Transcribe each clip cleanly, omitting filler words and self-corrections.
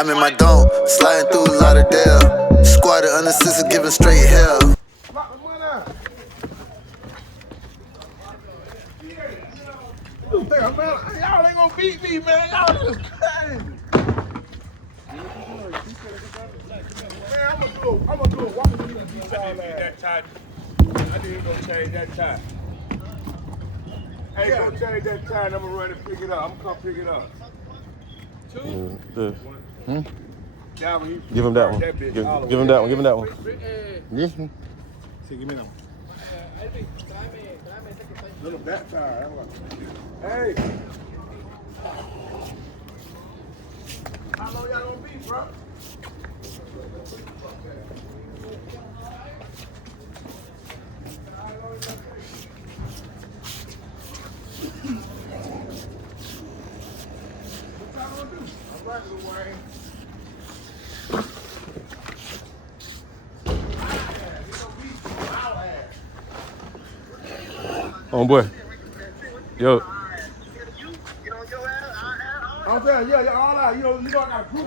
I'm in my dome, sliding through Lauderdale. Squatted unassisted, giving straight hell. Lock the money out. Y'all ain't gonna beat me, man. Y'all just crazy. Man, I'm gonna do it. Why would you beat y'all that tie? I didn't go change that tie. Hey, go change that tie and I'm gonna run and pick it up. I'm gonna come pick it up. Give him that one. Give him that one. Give him that one. Yes. See, give me that one. Look at that tie. Hey. How long y'all gonna be, bro? Oh boy. Yo. I'm saying, yeah, all that. You know, I got a group.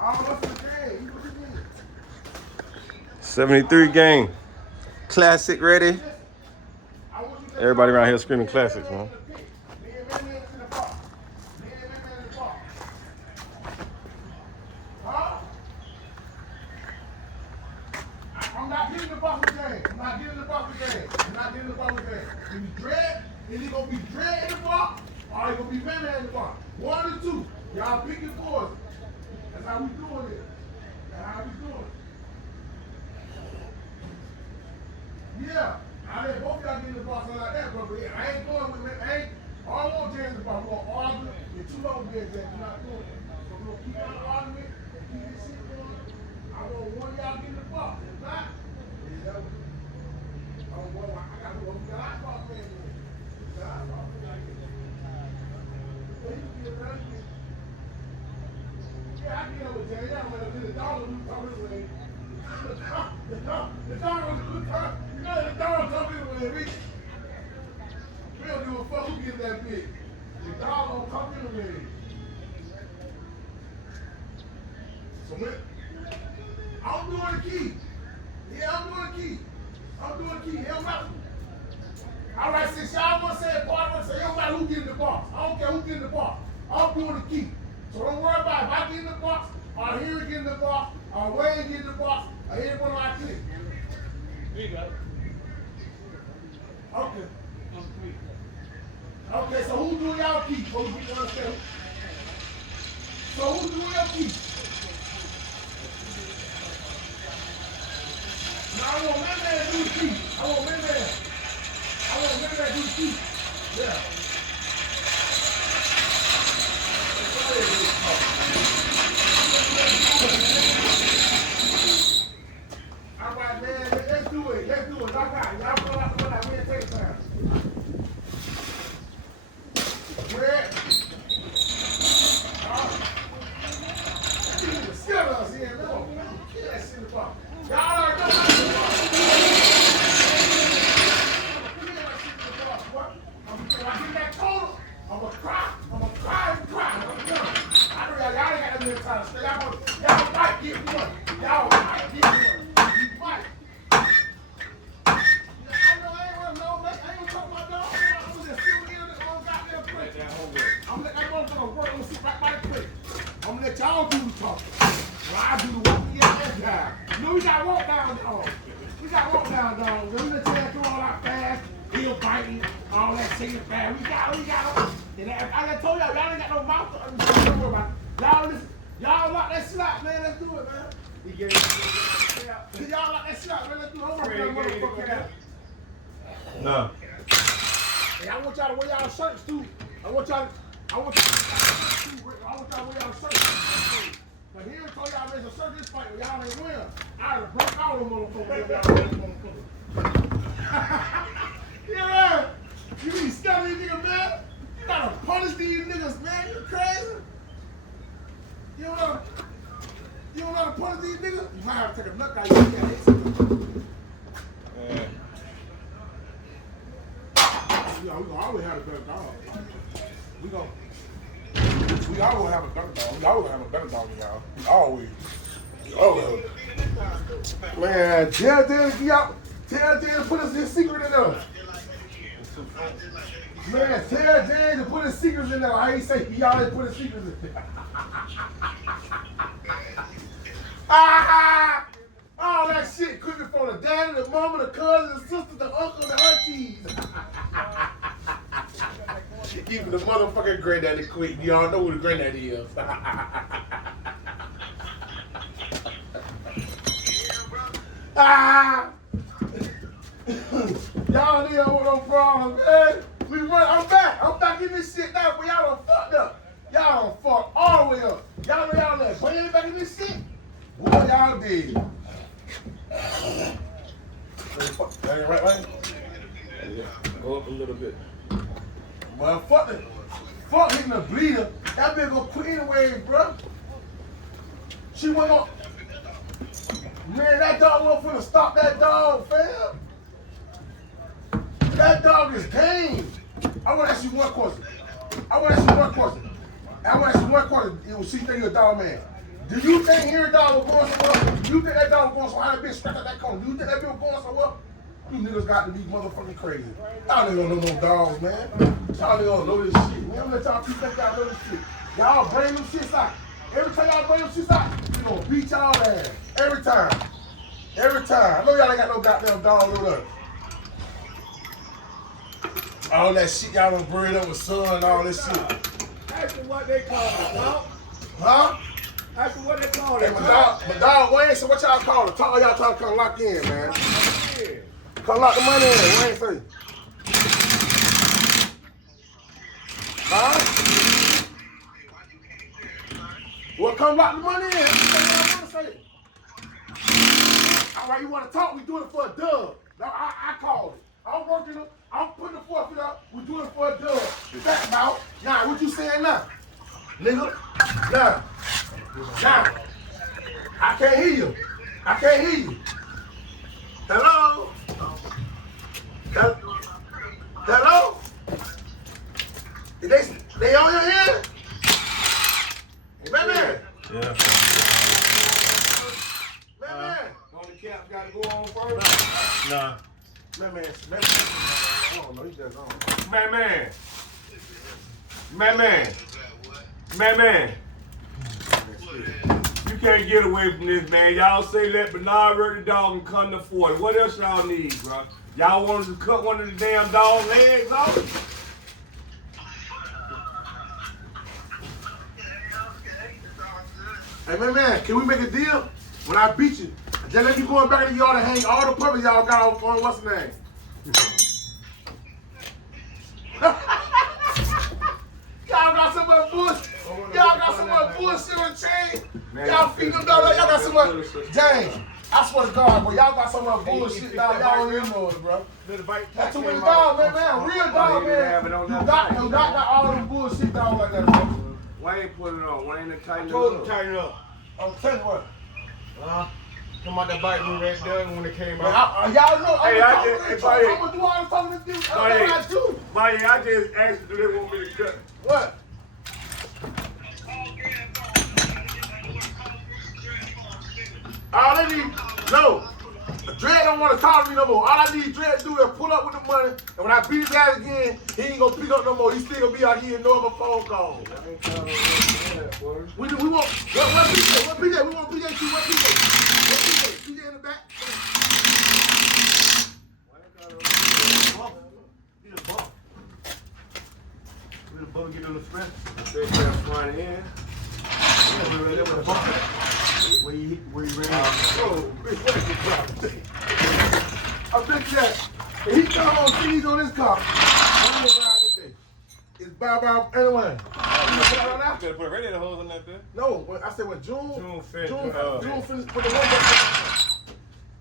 All what's the game? 73 game. Classic ready. Everybody around here screaming classics, man. I'm not getting the bubble game. I'm not getting the bubble game. I'm not getting the bubble game. If you dread, is it gonna be dread in the box or it gonna be man in the box? One or two. Y'all pick your poison. That's how we doing it. That's how we doing it. Yeah. I mean, both y'all get in the box like that, but I ain't going with it. I ain't all on James in the box. We're gonna argue. You're too long games that you're not doing it. So we're gonna keep on arguing and keep this shit going. I want one of y'all get in the box. If not, we don't give a fuck who gets that big. The dog don't come in the ring. So I'm doing the key. Yeah, I'm doing the key. I'm doing the key. Hell no. All right, since y'all want to say it, part of it, say, yo, who get in the box? I don't care who get in the box. I'm doing the key. So don't worry about if I get in the box, or Henry get in the box, or Wayne get in the box, or any one of my kids. There you go. Okay. Okay, so who doing y'all key? So who's doing your key? No, I want my man to do the key. I want my man. I want my man to do the key. Yeah. All right, man. Let's do it. Let's do it. Knock out. Y'all go out for that. We ain't take time. Where? Scared us here. No. Get that shit in the box. Y'all already know how to do it. When I get that total, I'm going to cry. I'm going to cry and cry. I know y'all ain't got that many times. Y'all might get one. Y'all might get one. You might. I know I ain't gonna talk about dog. I'm going to just sit here on goddamn plate. I'm going to let that motherfucker work. I'm going to sit right by the plate. I'm going to let y'all do the talking. Well, I do the walking at that guy. You know, we got to walk down, dog. We got to walk down, dog. We let you do all that fast, heel biting, all that shaking fast. We got and I told y'all ain't got no mouth to understand. Don't worry about it. Y'all lock that slot, man. Let's do it, man. Y'all lock that slot, man. Let's do it. Don't worry about that motherfucker. No. Hey, I want y'all to wear y'all shirts, too. I want y'all to wear y'all shirts. But here I told y'all raise a shirt this fight, but y'all ain't win. I would break all them motherfuckers. Yeah, you be scared of these niggas, man. You gotta punish these niggas, man. You crazy? You don't know how to punish these niggas? You might have to take a look at you. We gonna always have a better dog. We gonna We always gonna have a better dog. We always gonna have a better dog than y'all. We always. Oh, man, tell Dan to put his secret in there. Man, tell Dan to put his secrets in there. How he say he always put his secrets in there. All that shit cooking for the daddy, the mama, the cousin, the sister, the uncle, the aunties. Even the motherfucking granddaddy quick. Y'all know who the granddaddy is. Y'all ain't got no problem, man. I'm back. I'm back in this shit now, but y'all done fucked up. Y'all done fucked all the way up. Y'all know y'all done playing back in this shit? What y'all did? Right, right? Yeah. Go up a little bit. Well, fuck it. Fuck hitting the bleeder. That bitch gonna quit anyway, bro. She went on. Man, that dog wasn't finna stop that dog, fam. That dog is game. I want to ask you one question. It was she thinking a dog man. Do you think here dog was going somewhere? Do you think that dog was going somewhere? How that bitch scratched out that corner? Do you think that bitch was going somewhere? You niggas got to be motherfucking crazy. Y'all niggas don't know no dogs, man. Y'all niggas don't know this shit. Man, I'm let y'all keep think y'all know this shit. Y'all bring them shits out. Every time y'all bring them shits out, we gonna beat y'all ass. Every time. Every time. I know y'all ain't got no goddamn dog over there. All that shit y'all done buried up with sun and all this shit. Ask them what they call it, dog. Huh? Ask them what they call Hey, it. my dog Wayne, so what y'all call it? All y'all trying to come lock in, man. Come lock the money in, Wayne say. Huh? Well, come lock the money in. That's what I want to say. All right, you want to talk? We do it for a dub. No, I called it. I'm working up. I'm putting the forfeit up. We do it for a dub. Back out. Now, what you saying now? Nigga? Now. I can't hear you. Hello? Hello? They on your ear? Man. Yeah. Man. Only caps got to go on first. Nah. Man. I don't know. He just on. Man. You can't get away from this, man. Y'all say let Bernard work the dog and come to 40. What else y'all need, bro? Y'all wanted to cut one of the damn dog legs off? Hey, man, can we make a deal? When I beat you, just let you go back in the yard and hang all the puppies y'all got on what's the name? Y'all got some more bullshit. Y'all got some more bullshit on the chain. Y'all feed them down. Y'all got some more. James, I swear to God, bro, y'all got some more bullshit down. Y'all don't even know it, bro. That's too many dogs, man. Real dog, man. You got all them bullshit down like that, bro. Wayne put it on. Wayne to tighten it Told him up. to tighten it up. I'm telling you what. Come out that bike move right there when it came Man, out. y'all know Hey, I'm hey, gonna do buddy. all the talking to this. That's what I do. Buddy, I just asked if they want me to cut. What? All they need, no. Dred don't want to talk to me no more. All I need Dred to do is pull up with the money, and when I beat his ass again, he ain't gonna pick up no more. He still gonna be out here ignoring my phone call. We want what PJ? What PJ? We want PJ too. What PJ? PJ in the back. Get on the front. They grab flying in. Where you ready? Oh, bitch, what is this car? I bet that if he come on keys on this car, I'm gonna ride today. It's bow anyway. You gotta put radiator hose on that bitch. No, I said when June finished. finished put the one back.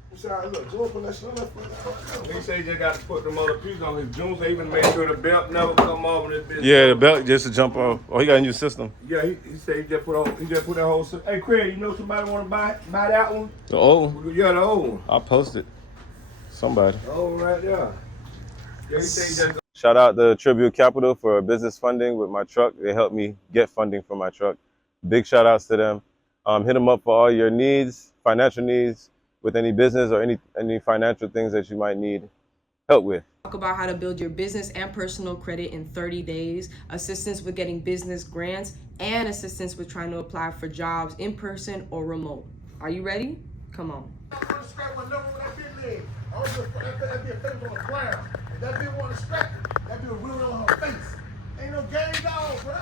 You said, look, June put that shit on that foot. He said you just got to put them other pieces on his June, so even make sure the belt never come off in this bitch. Yeah, the belt just to jump off. Oh, he got a new system. Yeah, he said he just put that whole. Hey, Craig, you know somebody want to buy that one? The old one. Yeah, the old one. I'll post it. Somebody. The old one right there. Yeah, he said he just. Shout out to Tribute Capital for business funding with my truck. They helped me get funding for my truck. Big shout outs to them. Hit them up for all your needs, financial needs, with any business or any financial things that you might need help with. Talk about how to build your business and personal credit in 30 days, assistance with getting business grants, and assistance with trying to apply for jobs in person or remote. Are you ready? Come on. That be a face on the ground. If that bitch want to scratch it, that be a real on her face. Ain't no game dog, bro.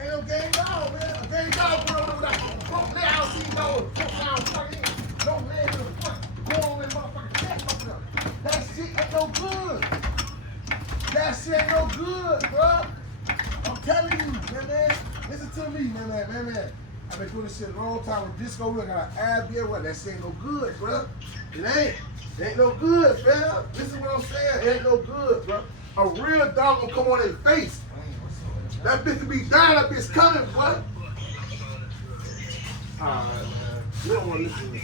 Ain't no game dog, man. A game dog, bro, over that front leg out, see no front down, fucking no leg in the front. Go on in motherfucking chest open up. That shit ain't no good. That shit ain't no good, bro. I'm telling you, man. Listen to me, man. I've been doing this shit a long time with disco. We got an ab here. Well, that shit ain't no good, bro. It ain't. It ain't no good, fam. Listen what I'm saying. It ain't no good, bro. A real dog gonna come on their face. That bitch will be dying. That bitch coming, boy. Alright, man. You don't want to listen to me.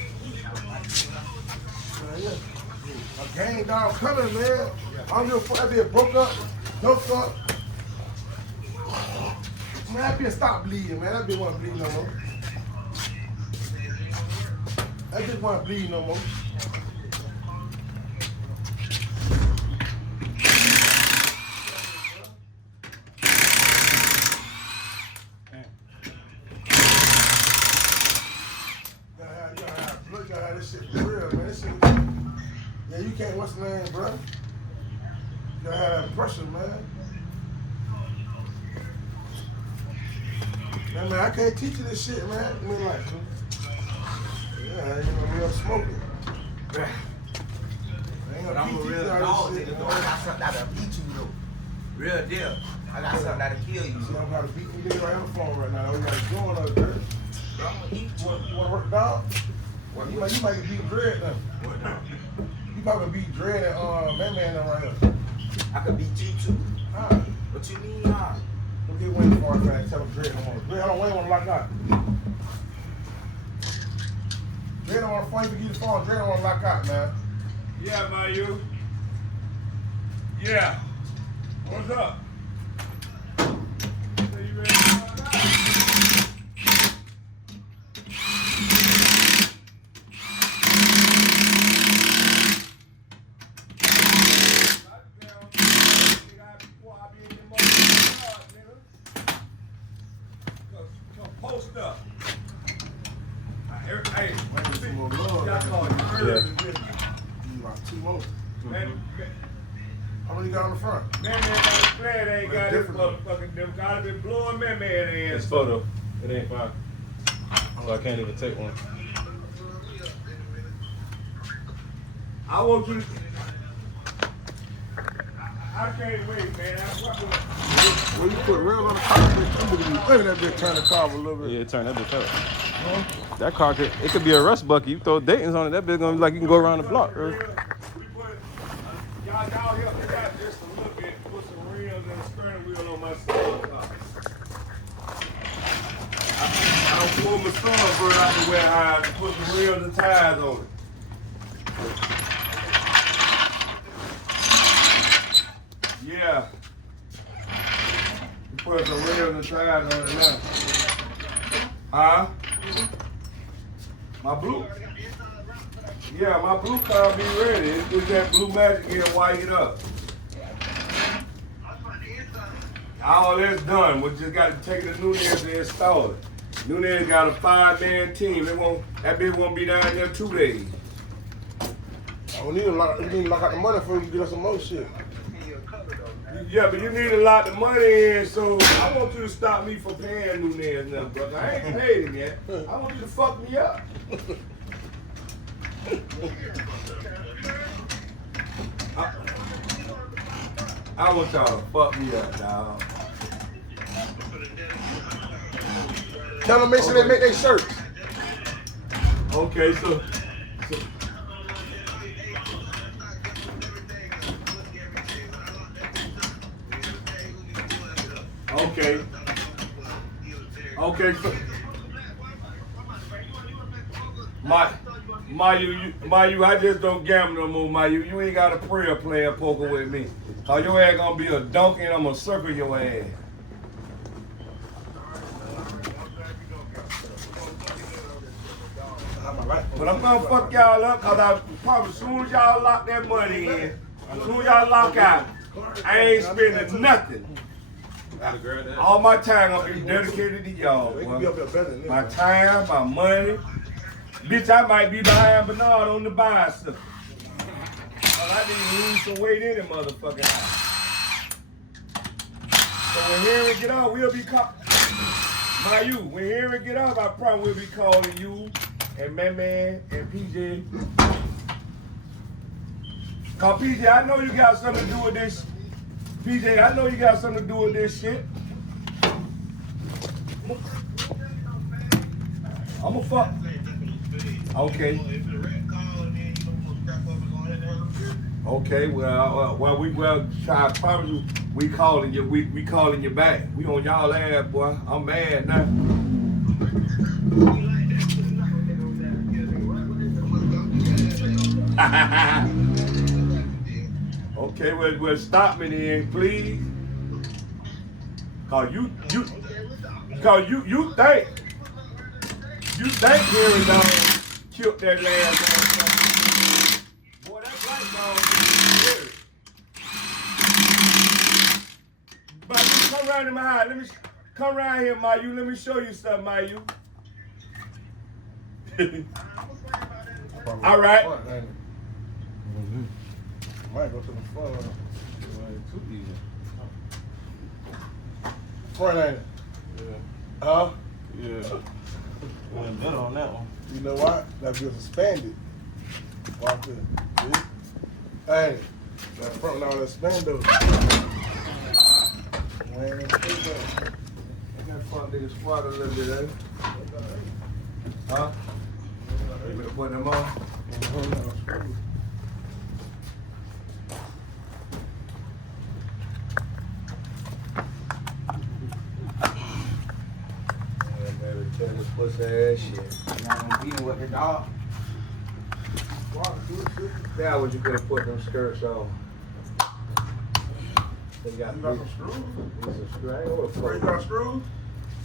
A gang dog coming, man. I don't give a fuck. That bitch broke up, doped up. Man, that bitch stop bleeding, man. That bitch wasn't bleeding no more. That bitch wasn't bleeding no more. You gotta have this shit for real, man. This shit, yeah, you can't, what's the name, bro? You gotta have that pressure, man. Man, I can't teach you this shit, man. I mean, like, yeah, you know, real smoking. But I'm a real dog, nigga, though. I got something that'll beat you, though. Real deal. I got something that'll kill you. See, I'm about to beat me nigga right on the phone right now. We got it going up there. Bro, I'm gonna eat you. You wanna work dog? You might get beat Dread now. What now? You probably beat Dread and man right here. I could beat you, too. Alright. What you mean, huh? We'll get Wayne far back. Tell him Dread don't want to. Dread don't want to lock out. Dread don't want to fight to get his phone. Dread don't want to lock out, man. Yeah, man, you. Yeah. What's up? So you ready to find out? Post up. Hey, About 2 more. man, How many got on the front? man got a flat, ain't got this motherfucking them. Gotta be blowing man in. It's photo. It ain't fine. So I can't even take one. I want you to. I can't wait, man. When you put rails on the car, maybe that bitch turn the car a little bit. Yeah, turn that bitch up. That car it could be a rust bucket. You throw Dayton's on it, that bitch gonna be like you can go around the block, bro. Y'all help me out just a little bit. Put some rims and a steering wheel on my son car. I don't pull my son bird out the warehouse and put some rims and tires on it. Yeah. You put some rims and tires on it now. Huh? My blue? Yeah, my blue car be ready. It's just that blue magic here white it up. All that's done. We just got to take it to Nunez and install it. Nunez got a 5-man team. That bitch won't be down there 2 days. We need to lock out the money before you get us some more shit. Yeah, but you need to lock the money in, so I want you to stop me from paying Nunez now, brother. I ain't paid him yet. I want you to fuck me up. I want y'all to fuck me up, dog. Tell them make sure they make their shirts. Okay, so okay. Okay, so Mayu, I just don't gamble no more, Mayu. You ain't got a prayer playing poker with me. Cause your ass gonna be a donkey and I'm gonna circle your ass. But I'm gonna fuck y'all up cause I probably as soon as y'all lock that money in, as soon as y'all lock out, I ain't spending nothing. All my time gonna be dedicated to y'all, boy. My time, my money. Bitch, I might be behind Bernard on the bicycle. I need to lose some weight in the motherfucking house. So when Henry get off, we'll be calling. Mayu, when Henry get off, I probably will be calling you and Man and PJ. Cause PJ, I know you got something to do with this. PJ, I know you got something to do with this shit. I'ma fuck. Okay. Okay, I promise you, we calling you, we calling you back. We on y'all ass, boy. I'm mad now. Okay, well, stop me then, please. Cause you think Harry dog killed that last motherfucker. Boy, that light dog is scary. But come around in my house. Come around here, Mayu. Let me show you something, Mayu. All right. Might go to the front. Too easy. Front ain't it? Yeah. Huh? Yeah. Went better on that one. You know what? That's just expanded. Watch this. See? Hey, that front now that's expanded. Man, That front nigga squat a little bit, eh? Huh? You better put them on? Tell this pussy ass shit. Y'all gonna beat him with the dog. Yeah, what you gonna put them skirts on? They got some screws? Some screws. I ain't gonna Where you got screws?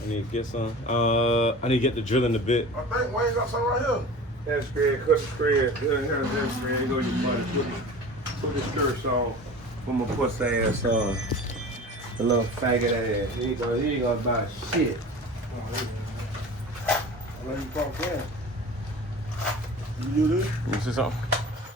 I need to get some. I need to get the drilling a bit. I think Wayne got some right here. that screen, cut the screen. Here's that screen. Here go your money. Put the skirts on. Put my pussy ass on. The little faggot ass. He ain't gonna buy shit. I know you pump can. You do this? You see something?